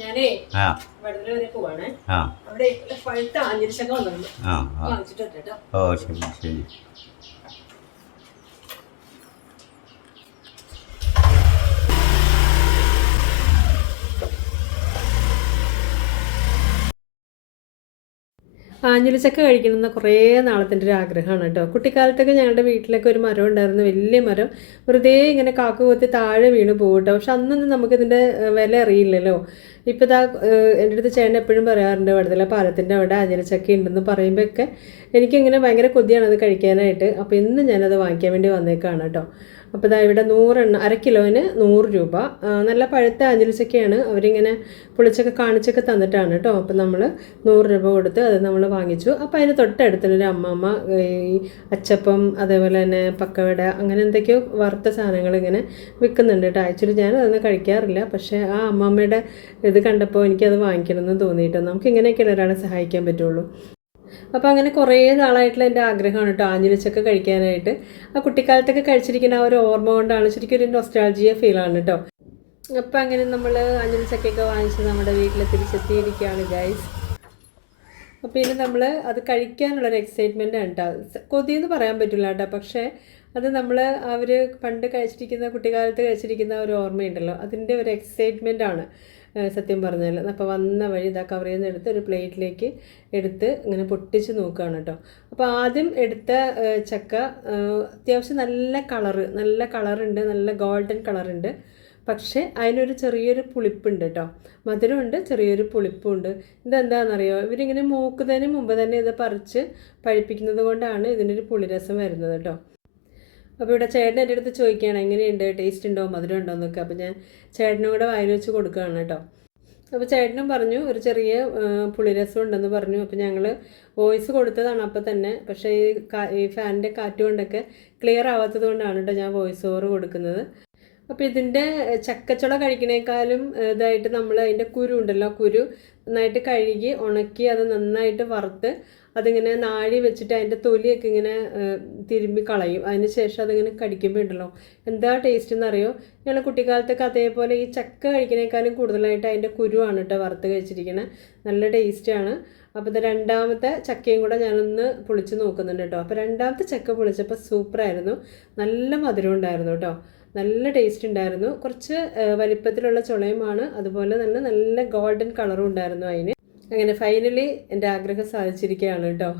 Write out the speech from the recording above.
ഞാനേ വടതല വരെ പോവാണേ. അവിടെ പഴുത്ത വാങ്ങിച്ചിട്ട് കേട്ടോ. ഓ ശരി ശരി. ആഞ്ഞിലിച്ചക്ക കഴിക്കണമെന്ന് കുറേ നാളത്തിന്റെ ഒരു ആഗ്രഹമാണ് കേട്ടോ. കുട്ടിക്കാലത്തൊക്കെ ഞങ്ങളുടെ വീട്ടിലൊക്കെ ഒരു മരം ഉണ്ടായിരുന്നു വലിയ മരം. വെറുതെ ഇങ്ങനെ കാക്ക കൊത്തി താഴെ വീണ് പോകും കേട്ടോ. പക്ഷെ അന്നൊന്നും നമുക്കിതിന്റെ വില അറിയില്ലല്ലോ. ഇപ്പോൾ ഇതാ എന്റെ അടുത്ത് ചേട്ടൻ എപ്പോഴും പറയാറുണ്ട് വടുതല പാലത്തിന്റെ അവിടെ ആഞ്ഞിലിച്ചക്ക ഉണ്ടെന്ന് പറയുമ്പോഴൊക്കെ എനിക്കിങ്ങനെ ഭയങ്കര കൊതിയാണ് അത് കഴിക്കാനായിട്ട്. അപ്പോൾ ഇന്ന് ഞാനത് വാങ്ങിക്കാൻ വേണ്ടി വന്നേക്കാണ് കേട്ടോ. അപ്പോൾ ഇതാ ഇവിടെ നൂറെണ്ണം അര കിലോന് നൂറ് രൂപ. നല്ല പഴുത്ത ആഞ്ഞിലിച്ചക്കയാണ് അവരിങ്ങനെ പൊളിച്ചൊക്കെ കാണിച്ചൊക്കെ തന്നിട്ടാണ് കേട്ടോ അപ്പോൾ നമ്മൾ നൂറ് രൂപ കൊടുത്ത് അത് നമ്മൾ വാങ്ങിച്ചു. അപ്പോൾ അതിന് തൊട്ടടുത്തുള്ളൊരു അമ്മമ്മ ഈ അച്ചപ്പം അതേപോലെ തന്നെ പക്കവട അങ്ങനെ എന്തൊക്കെയോ വറുത്ത സാധനങ്ങൾ ഇങ്ങനെ വിൽക്കുന്നുണ്ട് കേട്ടോ ആക്ച്വലി ഞാൻ അതൊന്നും കഴിക്കാറില്ല. പക്ഷേ ആ അമ്മമ്മയുടെ ഇത് കണ്ടപ്പോൾ എനിക്കത് വാങ്ങിക്കണമെന്ന് തോന്നിയിട്ടോ. നമുക്ക് ഇങ്ങനെയൊക്കെ ഒരാളെ സഹായിക്കാൻ പറ്റുള്ളൂ. അപ്പോൾ അങ്ങനെ കുറേ നാളായിട്ടുള്ള എന്റെ ആഗ്രഹമാണ് കേട്ടോ. ആഞ്ഞിലിച്ചൊക്കെ കഴിക്കാനായിട്ട്. ആ കുട്ടിക്കാലത്തൊക്കെ കഴിച്ചിരിക്കുന്ന ആ ഒരു ഓർമ്മ കൊണ്ടാണ് ശരിക്കും ഒരു നൊസ്റ്റാൾജിയ ഫീലാണ് കേട്ടോ. അപ്പോൾ അങ്ങനെ നമ്മൾ ആഞ്ഞിലിച്ചക്കയൊക്കെ വാങ്ങിച്ച് നമ്മുടെ വീട്ടിൽ തിരിച്ചെത്തിയിരിക്കുകയാണ് ഗൈസ് അപ്പോൾ ഇനി നമ്മൾ അത് കഴിക്കാനുള്ളൊരു എക്സൈറ്റ്മെന്റ് ആണ് കേട്ടോ. കൊതി എന്ന് പറയാൻ പറ്റില്ല കേട്ടോ. പക്ഷേ അത് നമ്മൾ അവർ പണ്ട് കഴിച്ചിരിക്കുന്ന കുട്ടിക്കാലത്ത് കഴിച്ചിരിക്കുന്ന ഒരു ഓർമ്മയുണ്ടല്ലോ. അതിന്റെ ഒരു എക്സൈറ്റ്മെന്റ് ആണ്. സത്യം പറഞ്ഞാൽ അപ്പോൾ വന്ന വഴി ഇതാ കവറിൽ നിന്ന് എടുത്ത് ഒരു പ്ലേറ്റിലേക്ക് എടുത്ത് ഇങ്ങനെ പൊട്ടിച്ച് നോക്കുകയാണ് കേട്ടോ അപ്പോൾ ആദ്യം എടുത്ത ചക്ക അത്യാവശ്യം നല്ല കളറ് നല്ല കളറുണ്ട് നല്ല ഗോൾഡൻ കളറുണ്ട്. പക്ഷേ അതിനൊരു ചെറിയൊരു പുളിപ്പുണ്ട് കേട്ടോ മധുരമുണ്ട് ചെറിയൊരു പുളിപ്പുണ്ട്. ഇതെന്താണെന്നറിയോ ഇവരിങ്ങനെ മൂക്കുന്നതിന് മുമ്പ് തന്നെ ഇത് പറിച്ച് പഴിപ്പിക്കുന്നത് കൊണ്ടാണ് ഇതിനൊരു പുളിരസം വരുന്നത് കേട്ടോ അപ്പോൾ ഇവിടെ ചേട്ടൻ എന്റെ അടുത്ത് ചോദിക്കുകയാണ് എങ്ങനെയുണ്ട്? ടേസ്റ്റ് ഉണ്ടോ? മധുരം ഉണ്ടോ? എന്നൊക്കെ. അപ്പോൾ ഞാൻ ചേട്ടനും കൂടെ വായിൽ വെച്ച് കൊടുക്കുകയാണ് കേട്ടോ. അപ്പോൾ ചേട്ടനും പറഞ്ഞു ഒരു ചെറിയ പുളിരസം ഉണ്ടെന്ന് പറഞ്ഞു. അപ്പോൾ ഞങ്ങൾ വോയിസ് കൊടുത്തതാണ് അപ്പോൾ തന്നെ. പക്ഷേ ഈ ഈ ഫാനിന്റെ കാറ്റ് കൊണ്ടൊക്കെ ക്ലിയർ ആവാത്തത് കൊണ്ടാണ് കേട്ടോ ഞാൻ വോയിസ് ഓവർ കൊടുക്കുന്നത്. അപ്പോൾ ഇതിന്റെ ചക്കച്ചുള കഴിക്കണേക്കാളും ഇതായിട്ട് നമ്മൾ അതിന്റെ കുരു ഉണ്ടല്ലോ കുരു നന്നായിട്ട് കഴുകി ഉണക്കി അത് നന്നായിട്ട് വറുത്ത് അതിങ്ങനെ നാഴി വെച്ചിട്ട് അതിന്റെ തൊലിയൊക്കെ ഇങ്ങനെ തിരുമ്പി കളയും. അതിന് ശേഷം അതിങ്ങനെ കടിക്കുമ്പോൾ ഉണ്ടല്ലോ എന്താ ടേസ്റ്റ് എന്നറിയോ? ഞങ്ങൾ കുട്ടിക്കാലത്തൊക്കെ അതേപോലെ ഈ ചക്ക കഴിക്കുന്നേക്കാളും കൂടുതലായിട്ട് അതിന്റെ കുരുവാണ് കേട്ടോ വറുത്ത് കഴിച്ചിരിക്കണേ. നല്ല ടേസ്റ്റാണ് അപ്പോൾ ഇത് രണ്ടാമത്തെ ചക്കയും കൂടെ ഞാനൊന്ന് പൊളിച്ച് നോക്കുന്നുണ്ട് കേട്ടോ. അപ്പോൾ രണ്ടാമത്തെ ചക്ക പൊളിച്ചപ്പോൾ സൂപ്പറായിരുന്നു. നല്ല മധുരം ഉണ്ടായിരുന്നു കേട്ടോ. നല്ല ടേസ്റ്റ് ഉണ്ടായിരുന്നു. കുറച്ച് വലിപ്പത്തിലുള്ള ചുളയുമാണ്. അതുപോലെ തന്നെ നല്ല ഗോൾഡൻ കളറും ഉണ്ടായിരുന്നു അതിന്. അങ്ങനെ ഫൈനലി എന്റെ ആഗ്രഹം സാധിച്ചിരിക്കുകയാണ് കേട്ടോ.